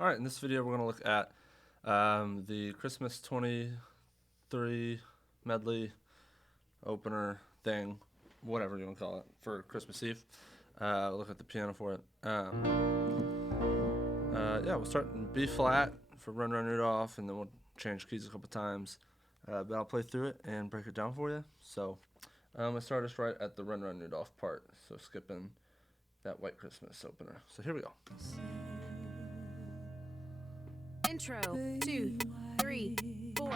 All right, in this video we're going to look at the Christmas 23 medley opener thing, whatever you want to call it, for Christmas Eve. Look at the piano for it. We'll start in B flat for Run Run Rudolph, and then we'll change keys a couple times. But I'll play through it and break it down for you. So I'm going to start us right at the Run Run Rudolph part, so skipping that White Christmas opener. So here we go. Intro, 2, 3, 4.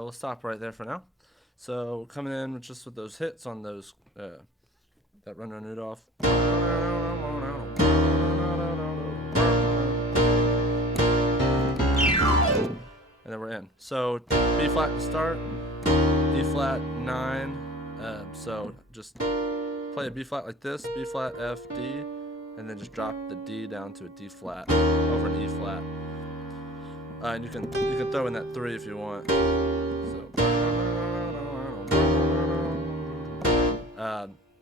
We'll stop right there for now. So coming in just with those hits on those that Run Run Rudolph. And then we're in. So B flat to start, D flat 9. So just play a B flat like this, B flat, F, D, and then just drop the D down to a D flat over an E flat. And you can throw in that 3 if you want. So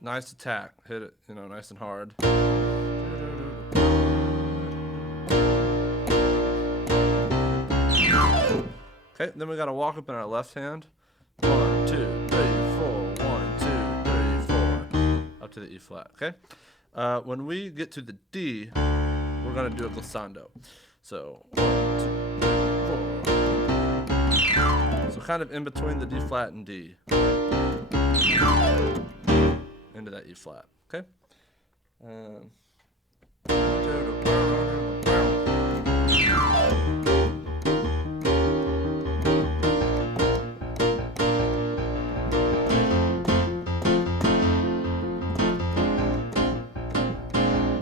nice attack, hit it, nice and hard. Okay, then we got to walk up in our left hand. 1, 2, 3, 4. 1, 2, 3, 4. Up to the E flat. Okay. When we get to the D, we're gonna do a glissando. So 1, 2, 3, 4. So kind of in between the D flat and D. Into that E flat. Okay.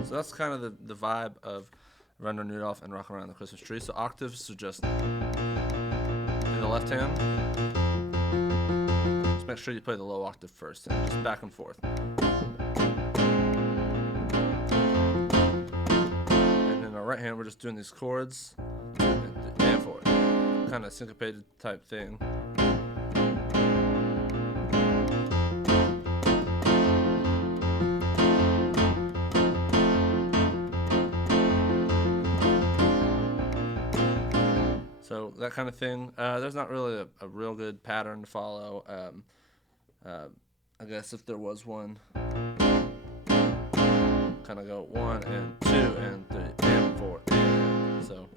So that's kind of the vibe of Run Run Rudolph and Rock Around the Christmas Tree. So octaves are just in the left hand. Just make sure you play the low octave first, and just back and forth. And in our right hand, we're just doing these chords, and forward, kind of syncopated type thing. So that kind of thing. There's not really a real good pattern to follow. I guess if there was one, kind of go 1 and 2 and 3 and 4 and so.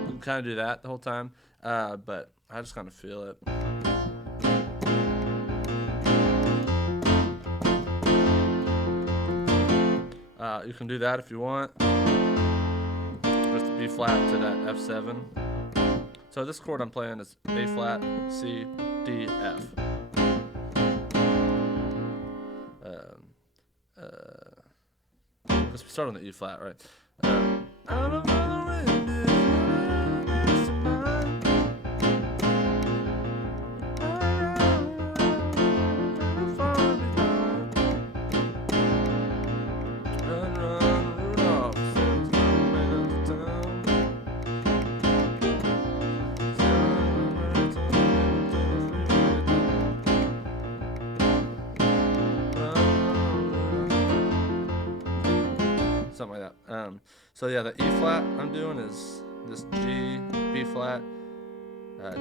You can kind of do that the whole time, but I just kind of feel it. You can do that if you want. Just B flat to that F7. So this chord I'm playing is A flat, C, D, F. Let's start on the E flat, right? Something like that. So yeah, the E flat I'm doing is this G, B flat,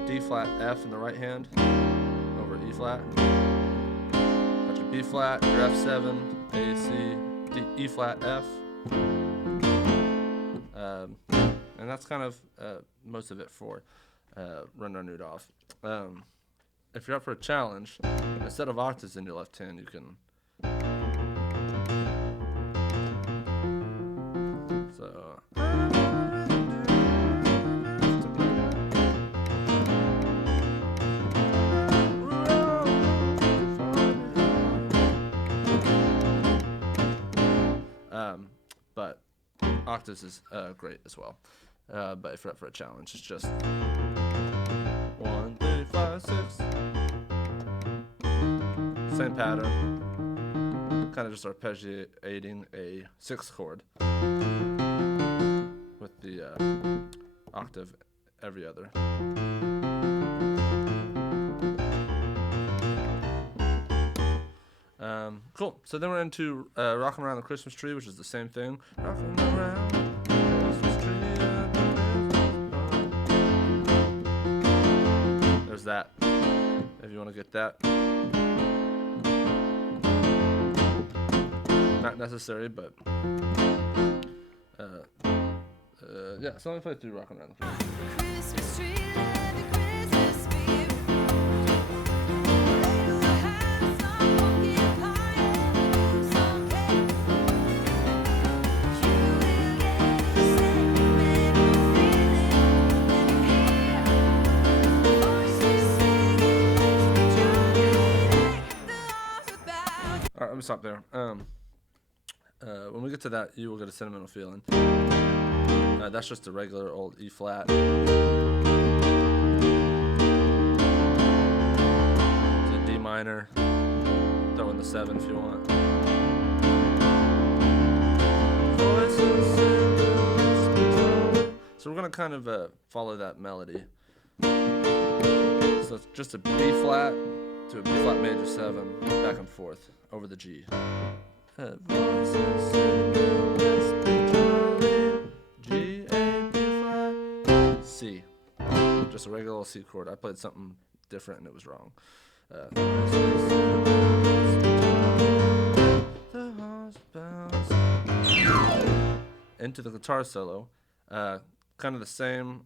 D flat, F in the right hand over E flat. Got your B flat, your F7, A, C, D, E flat, F. And that's kind of most of it for Run Run Rudolph. If you're up for a challenge, instead of octaves in your left hand, you can But octaves is great as well. But if you're up for a challenge, it's just 1, 3, 5, 6. Same pattern. Kind of just arpeggiating a 6th chord with the octave every other. Cool. So then we're into Rockin' Around the Christmas Tree, which is the same thing. Rockin' around the Christmas tree. There's that. If you want to get that. Not necessary, but yeah. So let me play through Rockin' Around the Christmas Tree. Alright, let me stop there. When we get to that, you will get a sentimental feeling. That's just a regular old E flat. It's a D minor. Throw in the 7 if you want. So we're gonna kind of follow that melody. So it's just a B flat to a B flat major 7, back and forth over the G. G, A, B flat, C. Just a regular C chord. I played something different and it was wrong. Into the guitar solo. Kind of the same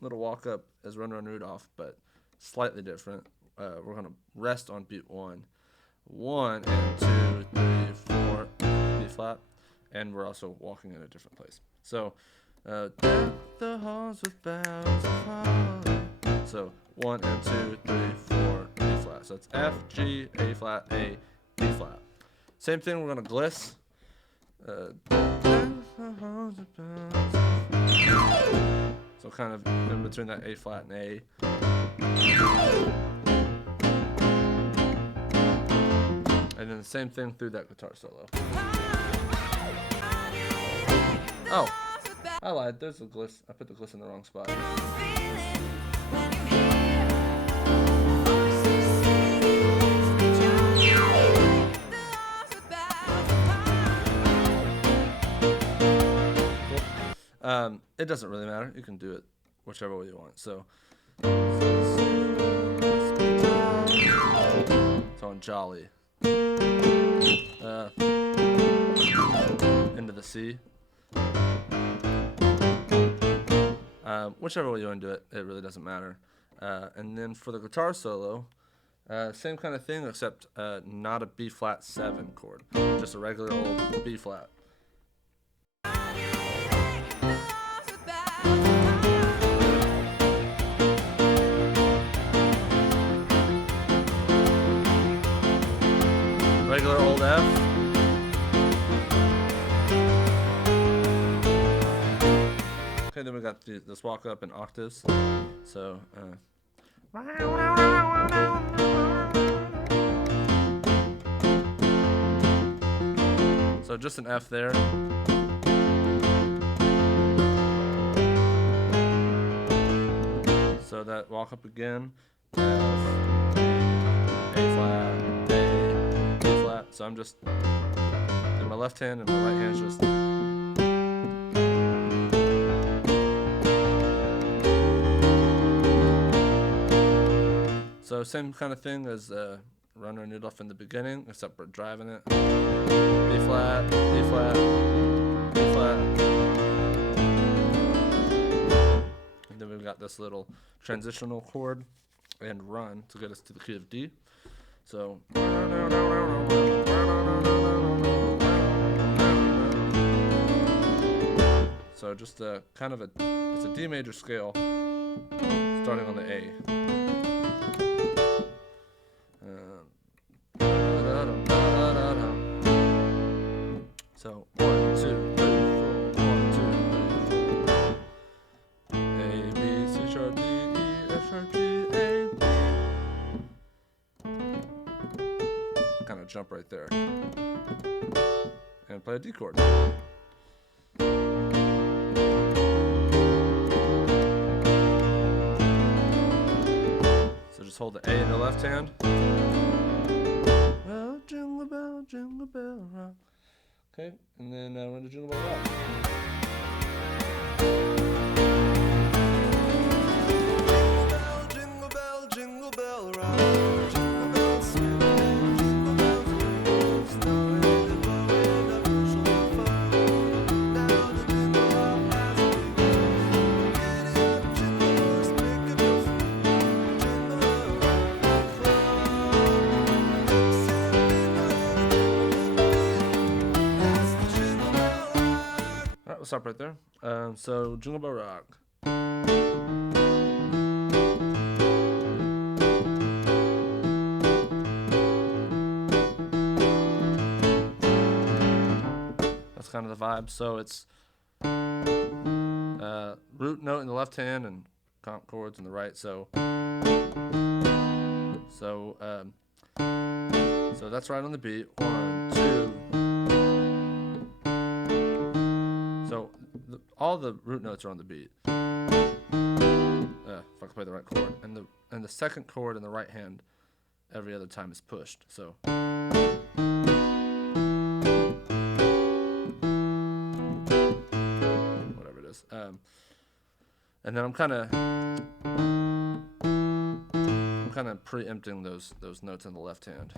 little walk up as Run Run Rudolph, but slightly different. We're going to rest on beat 1. 1 and 2, 3, 4, B flat, and we're also walking in a different place. So, deck the halls with boughs of holly. So 1 and 2, 3, 4, B flat. So it's F, G, A flat, A, B flat. Same thing. We're gonna gliss. So kind of in between that A flat and A. And then the same thing through that guitar solo. Oh, I lied. There's a gliss. I put the gliss in the wrong spot. It doesn't really matter. You can do it whichever way you want. So on Jolly. Into the C. Whichever way you want to do it, it really doesn't matter. And then for the guitar solo, same kind of thing, except not a B flat 7 chord, just a regular old B flat. Regular old F. Okay, then we got this walk up in octaves. So, so just an F there. So that walk up again. F, A flat, A, B flat. So I'm just in my left hand and my right hand's just. So same kind of thing as Run Run Rudolph in the beginning, except we're driving it. B flat, B flat, B flat. And then we've got this little transitional chord and run to get us to the key of D. So just a kind of it's a D major scale starting on the A. So 1, 2, gonna jump right there and play a D chord. So just hold the A in the left hand. Well, jingle bell rock. Okay, and then we're gonna jingle bell rock. Jingle bell, jingle bell rock. Jingle bells swing, jingle bells ring. Snowing and blowing up bushels of fun. Now the jingle hop has begun. Giddy up, jingle horse, pick up your feet. Jingle around the clock. That's the jingle bell rock. All right, we'll stop right there. So jingle bell rock. That's kind of the vibe. So it's root note in the left hand and comp chords in the right. So that's right on the beat. 1, 2. So all the root notes are on the beat. If I can play the right chord, and the second chord in the right hand every other time is pushed. So. And then I'm kind of preempting those notes in the left hand.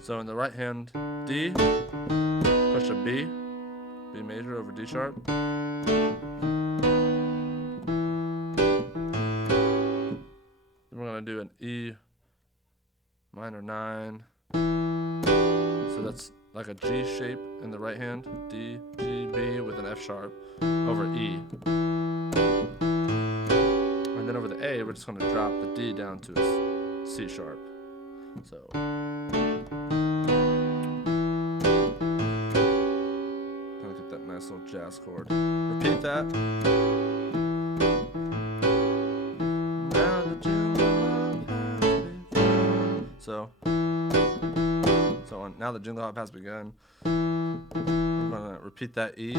So in the right hand, D, push a B major over D sharp. Then we're gonna do an E minor 9. So that's like a G shape in the right hand, D, G, B with an F sharp over E. And then over the A, we're just going to drop the D down to a C sharp. So. Kind of get that nice little jazz chord. Repeat that. Now the jingle hop has begun. So now the jingle hop has begun. I'm gonna repeat that E,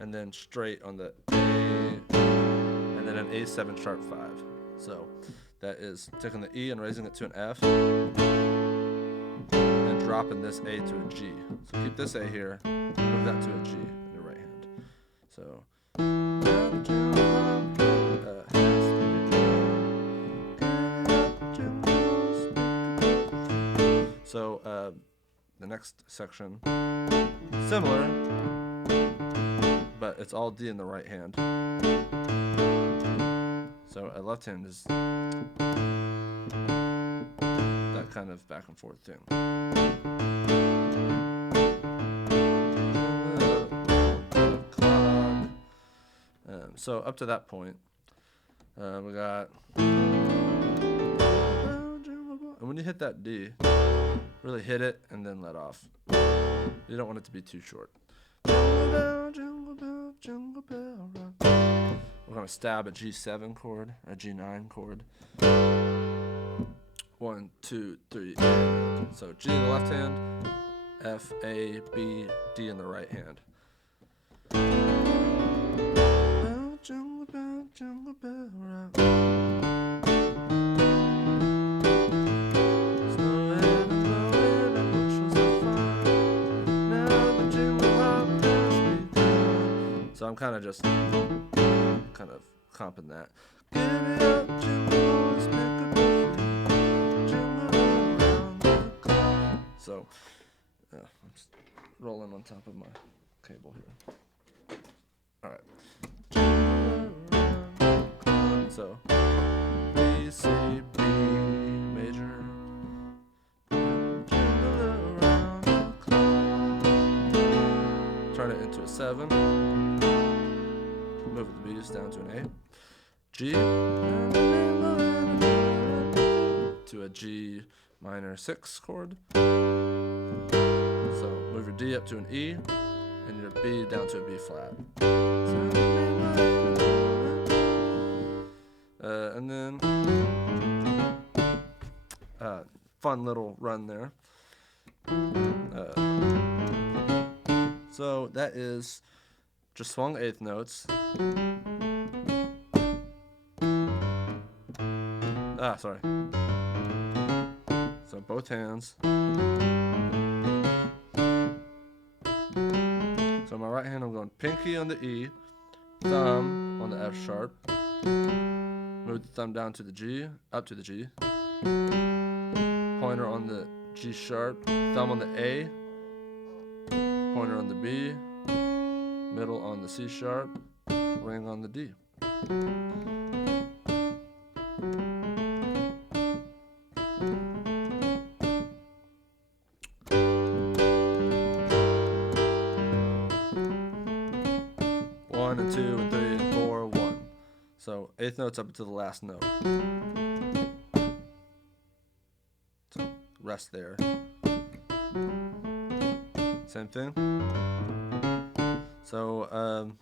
and then straight on the A, and then an A7 sharp 5. So that is taking the E and raising it to an F, and dropping this A to a G. So keep this A here, move that to a G in your right hand. So. So the next section, similar, but it's all D in the right hand. So a left hand is that kind of back and forth thing. So up to that point, we got, and when you hit that D, really hit it and then let off. You don't want it to be too short. Jingle bell, jingle bell, jingle bell rock. We're gonna stab a G7 chord, a G9 chord. 1, 2, 3. So G in the left hand, F, A, B, D in the right hand. Jingle bell rock. So I'm kind of just comping that. Give it up, jingle horse, pick up your feet, jingle around the clock. So I'm just rolling on top of my cable here. All right. So B, C, B major. Jingle around the clock. Turn it into a 7. Move the B's down to an A. G to a G minor 6 chord. So move your D up to an E and your B down to a B flat. And then fun little run there. So that is just swung eighth notes. Sorry. So both hands. So my right hand, I'm going pinky on the E, thumb on the F sharp, move the thumb down to the G, up to the G, pointer on the G sharp, thumb on the A, pointer on the B, middle on the C sharp, ring on the D. One and two and three and four, one. So eighth note's up to the last note. So rest there. Same thing. So I'm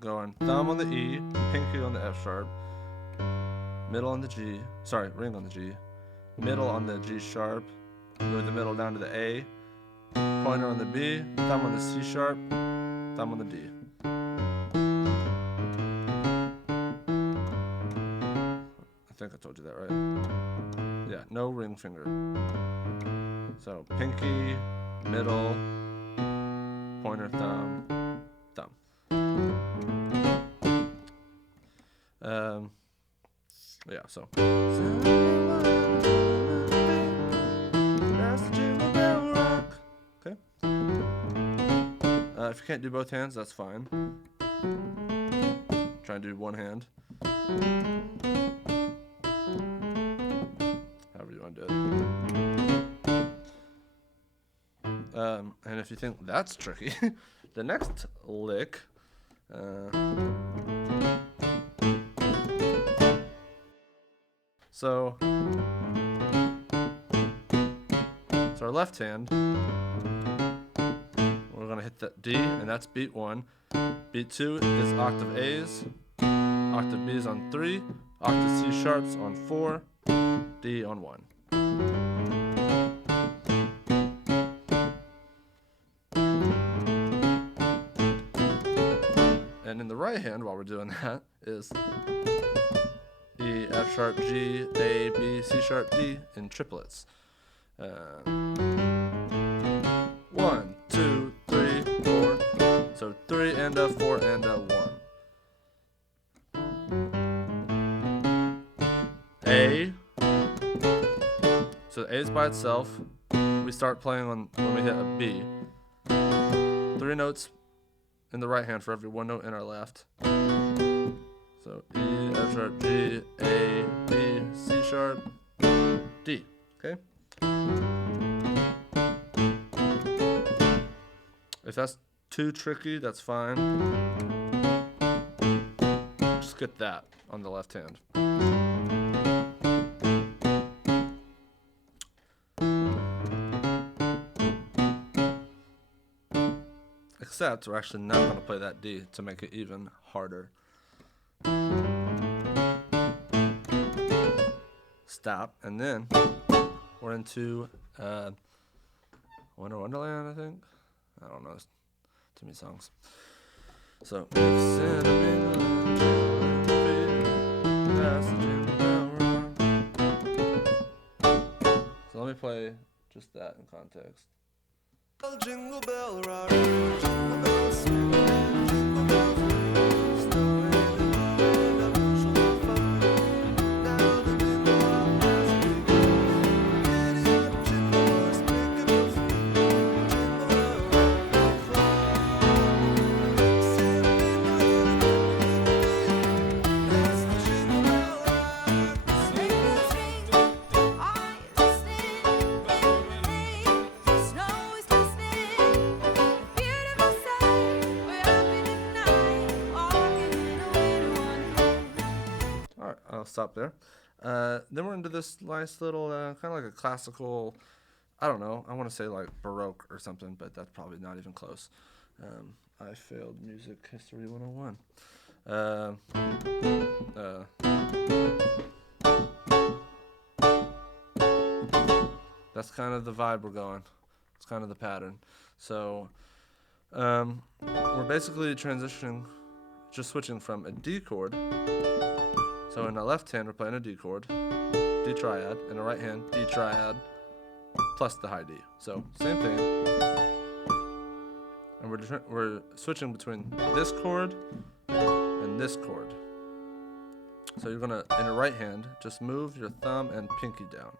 going thumb on the E, pinky on the F sharp, middle on the G, ring on the G, middle on the G sharp, move the middle down to the A, pointer on the B, thumb on the C sharp, thumb on the D. I think I told you that right. Yeah, no ring finger. So pinky, middle, pointer, thumb, thumb. Yeah, so. Okay. If you can't do both hands, that's fine. Try and do one hand. However you want to do it. And if you think that's tricky, the next lick. So our left hand, we're going to hit that D, and that's beat 1. Beat 2 is octave A's, octave B's on 3, octave C sharps on 4, D on 1. And in the right hand, while we're doing that, is E, F sharp, G, A, B, C sharp, D in triplets. 1, 2, 3, 4. So 3 and a 4 and a 1. A. So A is by itself. We start playing on when we hit a B. 3 notes in the right hand for every 1 note in our left. So E, F sharp, G, A, B, C sharp, D. Okay? If that's too tricky, that's fine. Just get that on the left hand. Except we're actually not going to play that D to make it even harder. Stop, and then we're into Winter Wonderland, I think. I don't know, it's too many songs. So let me play just that in context. Jingle bell rock, jingle bells swing, jingle bells ring, snowing in the unusual fun. Now the jingle all has begun. Giddy up, jingle horse, pick up your feet, jingle around the clock. Sailing by the that's the jingle bell rock. Sleigh bells ring, are you listening? Hey, snow is glistening. Beautiful sight, we're happy tonight, walking in a winter wonderland. Alright, I'll stop there. Then we're into this nice little, kind of like a classical, I don't know, I want to say like Baroque or something, but that's probably not even close. I failed music history 101. That's kind of the vibe we're going. It's kind of the pattern. So we're basically transitioning, just switching from a D chord. So in our left hand, we're playing a D chord, D triad. In our right hand, D triad plus the high D. So same thing. And we're switching between this chord and this chord. So you're gonna, in your right hand, just move your thumb and pinky down.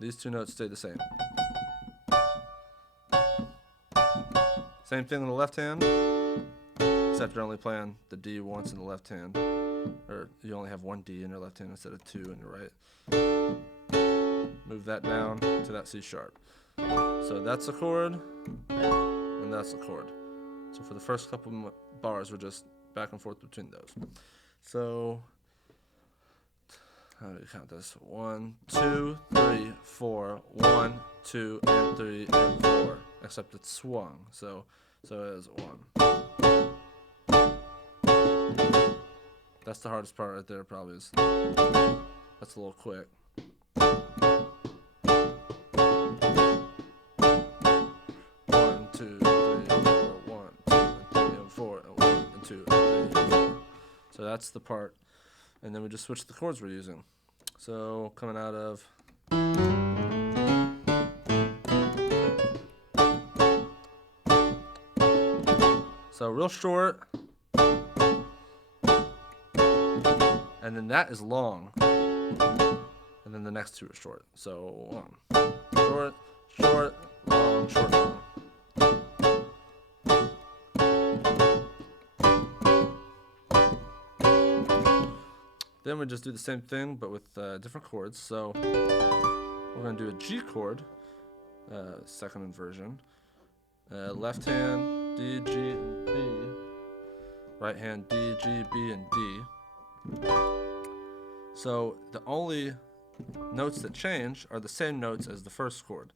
These two notes stay the same. Same thing in the left hand, except you're only playing the D once in the left hand, or you only have one D in your left hand instead of two in your right. Move that down to that C sharp. So that's a chord, and that's a chord. So for the first couple bars, we're just back and forth between those. So how do you count this? 1, 2, 3, 4. 1, 2, and 3, and 4. Except it's swung. So it is 1. That's the hardest part right there, probably is. That's a little quick. 1, 2, 3, 4. 1, 2, and 3, and 4. And 1, and 2, and 3, and 4. So that's the part. And then we just switch the chords we're using. So coming out of real short, and then that is long, and then the next two are short. So short, short, long, short, long. Then we just do the same thing, but with different chords. So we're going to do a G chord, second inversion. Left hand, D, G, and B. Right hand, D, G, B, and D. So the only notes that change are the same notes as the first chord.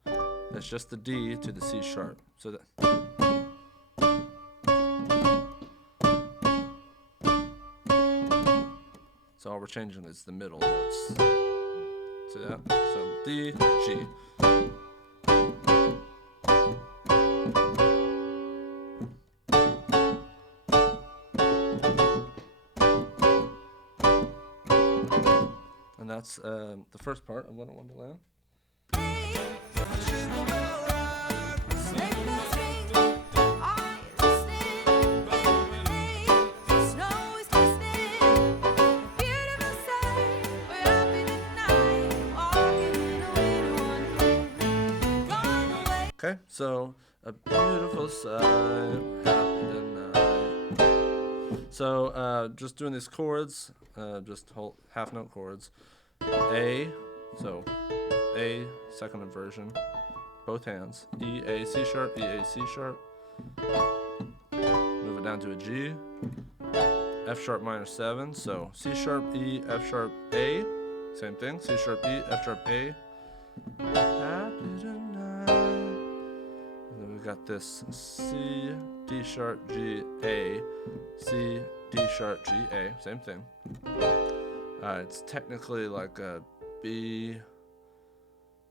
That's just the D to the C sharp. So that. So all we're changing is the middle notes. See that? So D, G. And that's the first part of Winter Wonderland. Okay, so a beautiful sight, we're happy tonight. So just doing these chords, just whole half note chords. A, so A, second inversion, both hands. E, A, C sharp, E, A, C sharp. Move it down to a G. F sharp minor 7, so C sharp, E, F sharp, A. Same thing, C sharp, E, F sharp, A. Happy tonight. And then we've got this C, D sharp, G, A. C, D sharp, G, A. Same thing. It's technically like a B,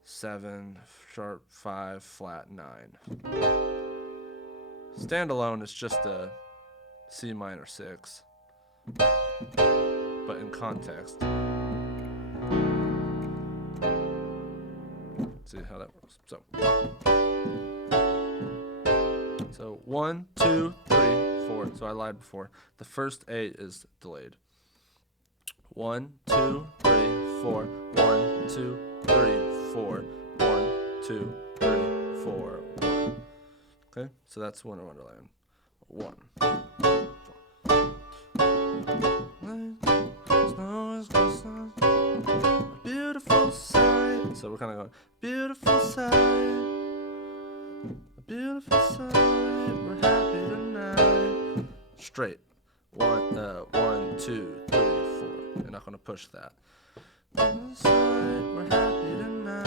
7, sharp 5, flat 9. Standalone is just a C minor 6, but in context. See how that works. So 1, 2, 3, 4. So I lied before. The first A is delayed. 1, 2, 3, 4. 1, 2, 3, 4. 1, 2, 3, 4. 1. Okay, so that's Winter Wonderland. 1. 4. Beautiful sight. So we're kind of going beautiful sight. A beautiful sight. We're happy tonight. Straight. 1, 2, 3, 4. You're not going to push that. We're happy tonight,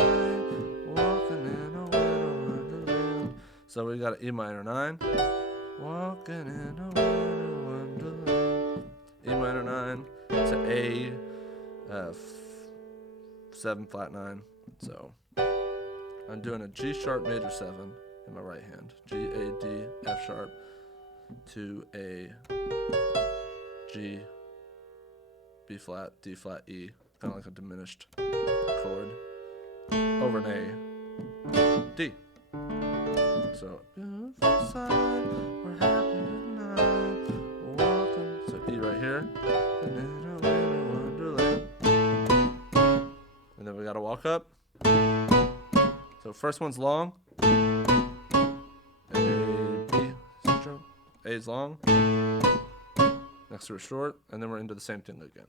walking in a winter wonderland. So we got an E minor 9, Walking in a winter wonderland. E minor 9 to A, 7 flat 9. So I'm doing a G sharp major 7 in my right hand. G, A, D, F sharp to A, G, B flat, D flat, E. Kind of like a diminished chord. Over an A, D. So, beautiful sight, we're happy tonight, walking. So E right here, and in a winter wonderland. And then we gotta walk up. So first one's long. A, B, C sharp. A is long. Next to a short, and then we're into the same thing again.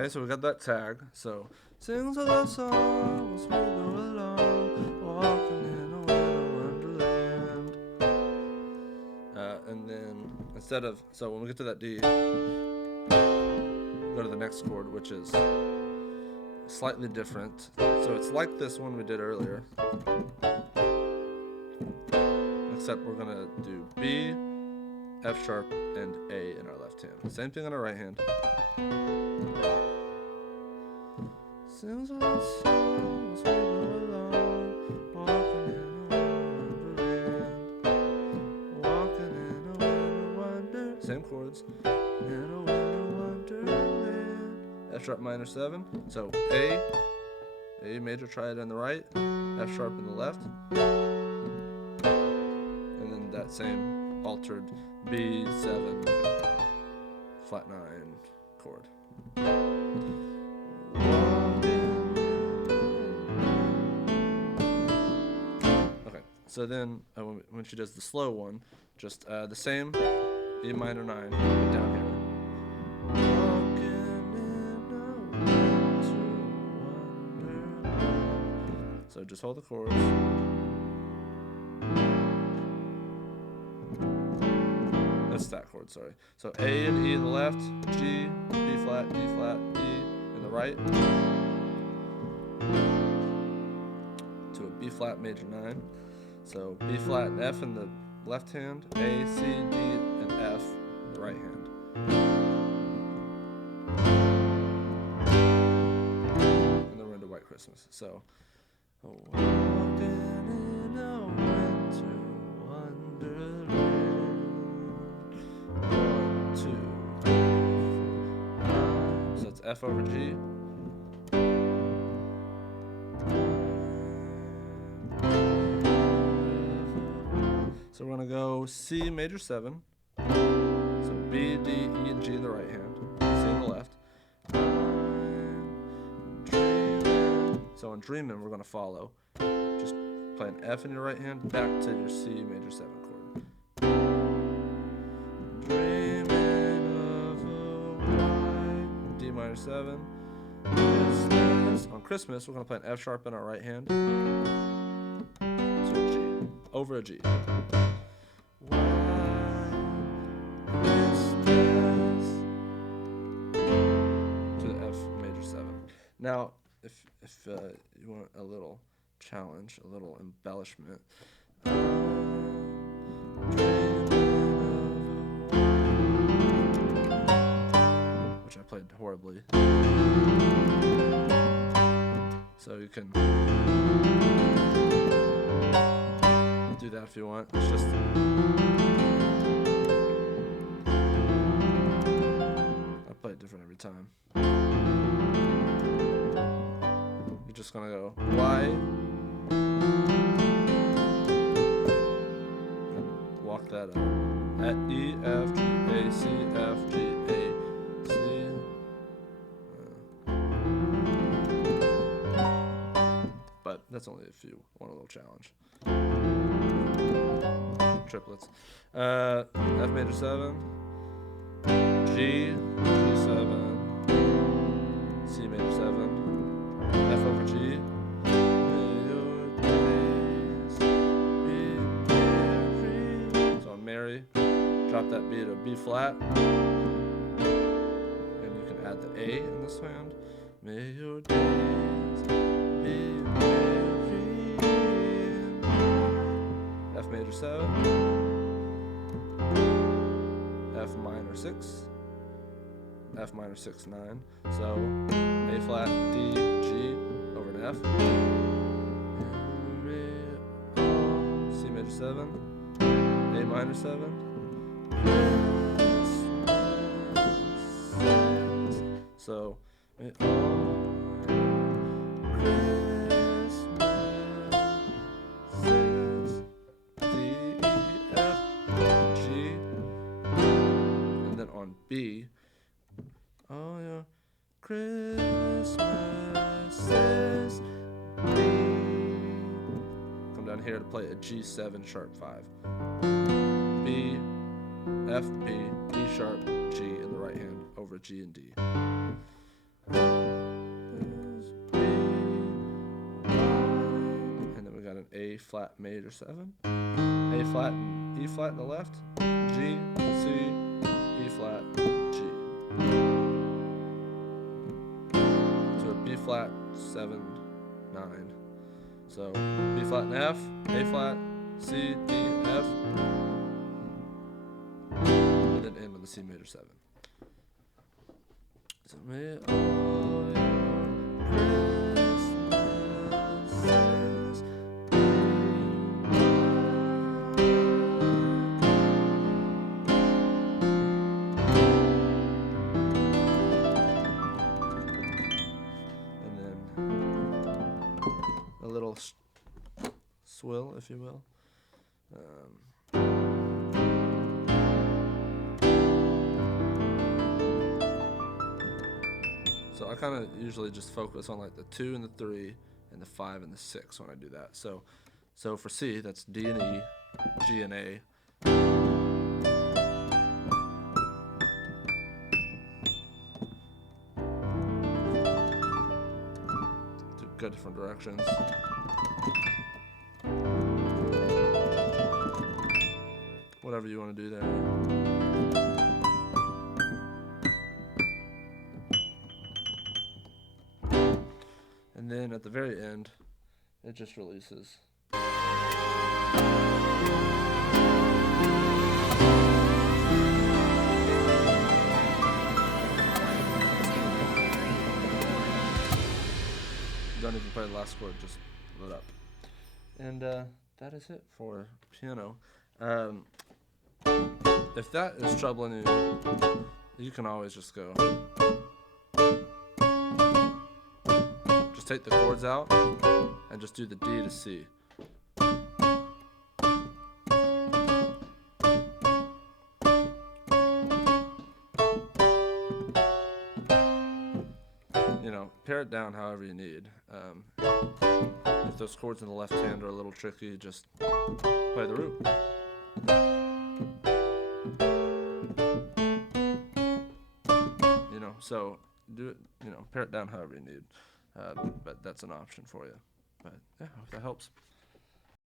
Okay, so we got that tag. So, sings a love song as we go along, walking in a winter wonderland. And then instead of, so when we get to that D, go to the next chord, which is slightly different. So it's like this one we did earlier, except we're gonna do B, F sharp, and A in our left hand. Same thing on our right hand. Sings a love song as we go along, walking in a wonderland, walking in a winter. Same chords. In a winter wonderland. F sharp minor 7. So A major triad on the right, F sharp in the left, and then that same altered B7 flat 9 chord. So then, when she does the slow one, just the same E minor 9 down here. Walking in a winter wonderland. So just hold the chords. That's that chord, sorry. So A and E in the left, G, B flat, E flat, E in the right, to a B flat major 9. So B flat and F in the left hand, A, C, D, and F in the right hand. And then we're into White Christmas. So, walking in a winter wonderland. 1, 2, 3, 4, 5. So it's F over G. So we're going to go C major 7, so B, D, E, and G in the right hand, C in the left. So on Dreamin', we're going to follow. Just play an F in your right hand, back to your C major 7 chord. Dreamin' of a white, D minor 7. On Christmas, we're going to play an F sharp in our right hand, to a G, over a G. Now, if you want a little challenge, a little embellishment, which I played horribly, so you can do that if you want. It's just I play it different every time. You're just gonna go Y and walk look that up. At E, F, G, A, C, F, G, A, C. But that's only a few. One little challenge. Triplets. F major 7, G, G7, C major 7, F over G. May your days be merry. So on Mary, drop that B to B flat, and you can add the A in this hand. May your days be merry. F major 7, F minor 6, F minor 6, 9. So A flat, D, G over an F. C major 7, A minor 7. So may all Christmases, D, E, F, G, and then on B, all your Christmases be. Come down here to play a G7 sharp 5. B, F, B, D sharp, G in the right hand over G and D. And then we got an A flat major 7, A flat and E flat in the left, G, C, E flat, G. To a B flat 7, 9. So B flat and F, A flat, C, D, F, and then end on the C major 7. So may all your Christmases be and then a little swill, if you will. So I kind of usually just focus on like the 2 and the 3 and the 5 and the 6 when I do that. So for C, that's D and E, G and A. To go different directions. Whatever you want to do there. And then at the very end, it just releases. Don't even play the last chord, just let up. And that is it for piano. If that is troubling you, you can always just go. Take the chords out and just do the D to C. You know, pare it down however you need. If those chords in the left hand are a little tricky, just play the root. You know, so do it, you know, pare it down however you need. But that's an option for you. But yeah, I hope that helps.